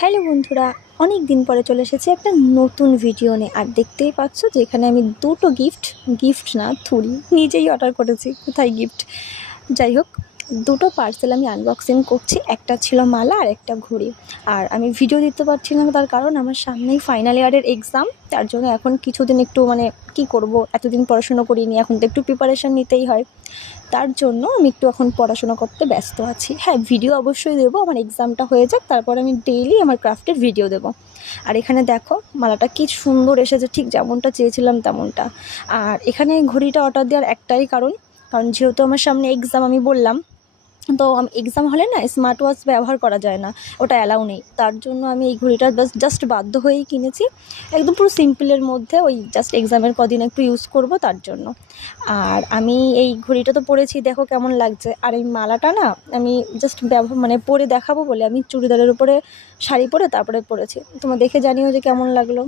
Hello বন্ধুরা, অনেক দিন পরে চলে এসেছি একটা নতুন ভিডিও নিয়ে। আর দেখতেই পাচ্ছ যে এখানে আমি দুটো গিফট না থুড়ি নিজেই অর্ডার করেছি। কোথায় গিফট, যাই হোক, দুটো পার্সেল আমি আনবক্সিং করছি। একটা ছিল মালা আর একটা ঘড়ি। আর আমি ভিডিও দিতে পারছি না, তার কারণ আমার সামনেই ফাইনাল ইয়ারের এক্সাম। তার জন্য এখন কিছুদিন একটু কি করব, এতদিন পড়াশুনো করিনি, এখন তো একটু প্রিপারেশান নিতেই হয়। তার জন্য আমি একটু এখন পড়াশোনা করতে ব্যস্ত আছি। হ্যাঁ, ভিডিও অবশ্যই দেবো, আমার এক্সামটা হয়ে যাক, তারপর আমি ডেইলি আমার ক্রাফটের ভিডিও দেবো। আর এখানে দেখো মালাটা কি সুন্দর এসেছে, ঠিক যেমনটা চেয়েছিলাম তেমনটা। আর এখানে ঘড়িটা অর্ডার দেওয়ার একটাই কারণ, যেহেতু আমার সামনে এক্সাম, আমি বললাম তো এক্সাম হলে না স্মার্ট ওয়াচ ব্যবহার করা যায় না, ওটা অ্যালাউ নেই। তার জন্য আমি এই ঘড়িটা জাস্ট বাধ্য হয়েই কিনেছি, একদম পুরো সিম্পলের মধ্যে, ওই জাস্ট এক্সামের কদিন একটু ইউজ করব তার জন্য। আর আমি এই ঘড়িটা তো পরেছি, দেখো কেমন লাগছে। আর এই মালাটা না আমি জাস্ট পরে দেখাবো বলে আমি চুড়িদারের উপরে শাড়ি পরে তারপরে পরেছি। তোমরা দেখে জানিও যে কেমন লাগলো।